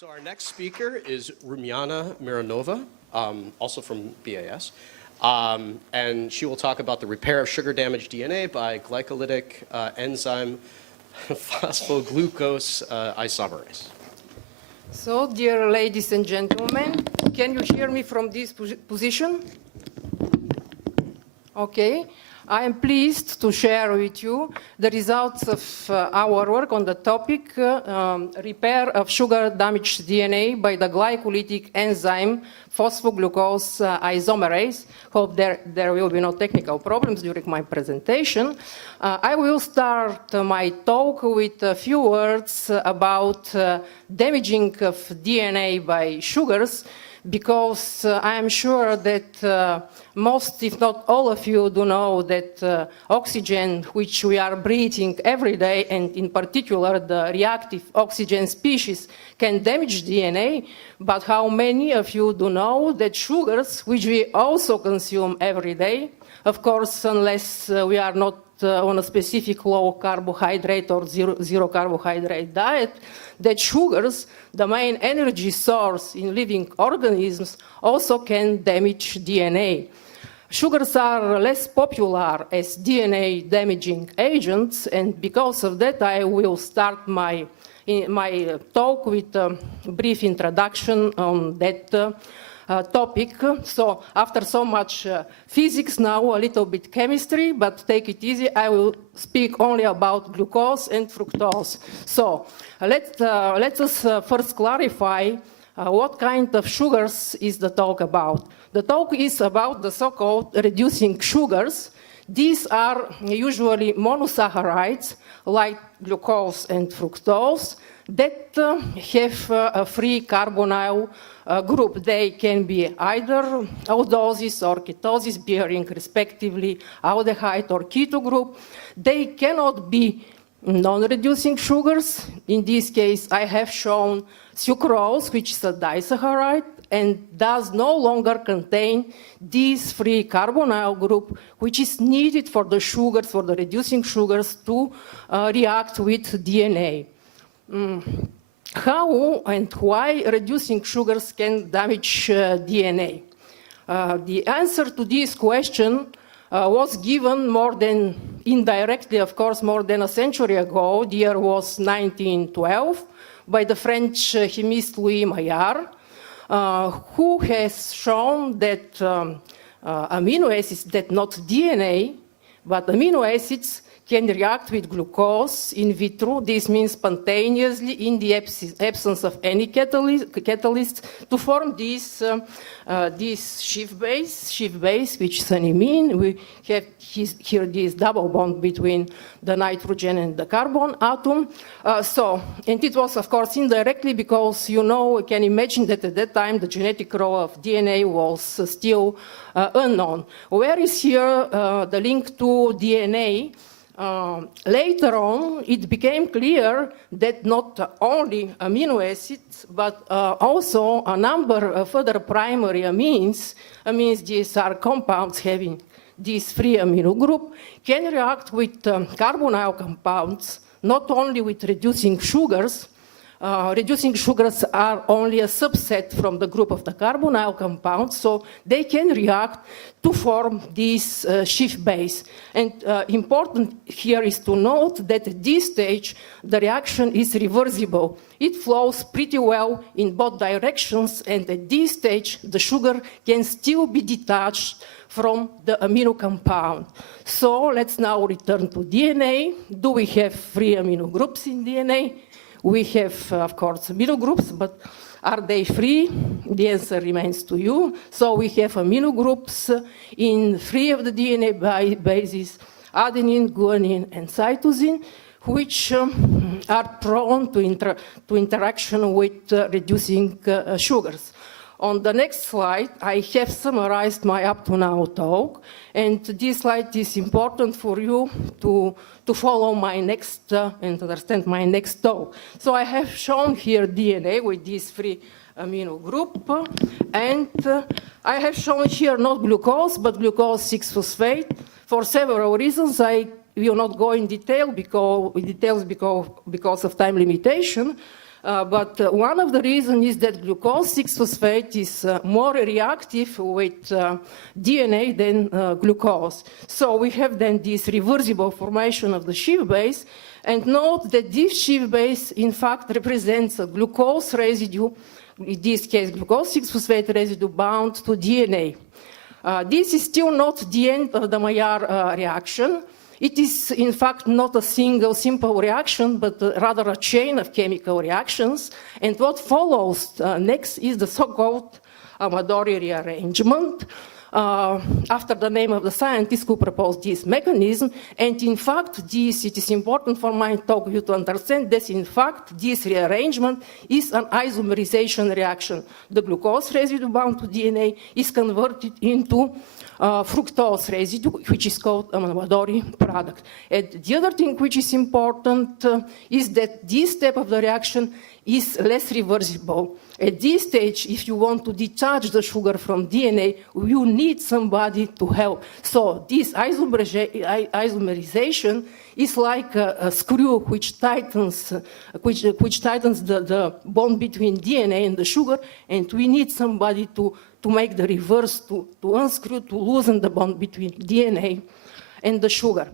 So our next speaker is Roumyana Mironova, also from BAS. And she will talk about the repair of sugar-damaged DNA by glycolytic enzyme phosphoglucose isomerase. So, dear ladies and gentlemen, can you hear me from this position? Okay. I am pleased to share with you the results of our work on the topic repair of sugar-damaged DNA by the glycolytic enzyme phosphoglucose isomerase. Hope there will be no technical problems during my presentation. I will start my talk with a few words about damaging of DNA by sugars, because I am sure that most, if not all of you, do know that oxygen, which we are breathing every day, and in particular the reactive oxygen species, can damage DNA. But how many of you do know that sugars, which we also consume every day, of course, unless we are not on a specific low carbohydrate or zero carbohydrate diet, that sugars, the main energy source in living organisms, also can damage DNA. Sugars are less popular as DNA damaging agents, and because of that I will start my talk with a brief introduction on that topic. So after so much physics, now a little bit chemistry, but take it easy. I will speak only about glucose and fructose. So let us first clarify what kind of sugars is the talk about. The talk is about the so-called reducing sugars. These are usually monosaccharides like glucose and fructose that have a free carbonyl group. They can be either aldosis or ketosis, bearing respectively aldehyde or keto group. They cannot be non-reducing sugars. In this case, I have shown sucrose, which is a disaccharide, and does no longer contain this free carbonyl group, which is needed for the sugars, for the reducing sugars, to react with DNA. How and why reducing sugars can damage DNA? The answer to this question was given more than indirectly, of course, more than a century ago. The year was 1912 by the French chemist Louis Maillard, who has shown that amino acids, that not DNA, but amino acids can react with glucose in vitro. This means spontaneously in the absence of any catalyst to form this Schiff base, which is an imine. We have here this double bond between the nitrogen and the carbon atom. And it was, of course, indirectly, because you can imagine that at that time the genetic role of DNA was still unknown. Where is here the link to DNA? Later on, it became clear that not only amino acids, but also a number of other primary amines, these are compounds having this free amino group, can react with carbonyl compounds, not only with reducing sugars. Reducing sugars are only a subset from the group of the carbonyl compounds, so they can react to form this Schiff base. And important here is to note that at this stage, the reaction is reversible. It flows pretty well in both directions, and at this stage, the sugar can still be detached from the amino compound. So let's now return to DNA. Do we have free amino groups in DNA? We have, of course, amino groups, but are they free? The answer remains to you. So we have amino groups in three of the DNA bases, adenine, guanine, and cytosine, which are prone to interaction with reducing sugars. On the next slide, I have summarized my up to now talk, and this slide is important for you to follow my next and understand my next talk. So I have shown here DNA with this free amino group, and I have shown here not glucose, but glucose 6-phosphate. For several reasons, I will not go in details because of time limitation. But one of the reasons is that glucose 6-phosphate is more reactive with DNA than glucose. So we have then this reversible formation of the Schiff base. And note that this Schiff base, in fact, represents a glucose residue, in this case, glucose 6-phosphate residue bound to DNA. This is still not the end of the Maillard reaction. It is, in fact, not a single simple reaction, but rather a chain of chemical reactions. And what follows next is the so-called Amadori rearrangement, after the name of the scientist who proposed this mechanism. And in fact, it is important for my talk you to understand that, in fact, this rearrangement is an isomerization reaction. The glucose residue bound to DNA is converted into fructose residue, which is called an Amadori product. And the other thing which is important is that this step of the reaction is less reversible. At this stage, if you want to detach the sugar from DNA, you need somebody to help. So this isomerization is like a screw which tightens the bond between DNA and the sugar, and we need somebody to make the reverse, to unscrew, to loosen the bond between DNA and the sugar.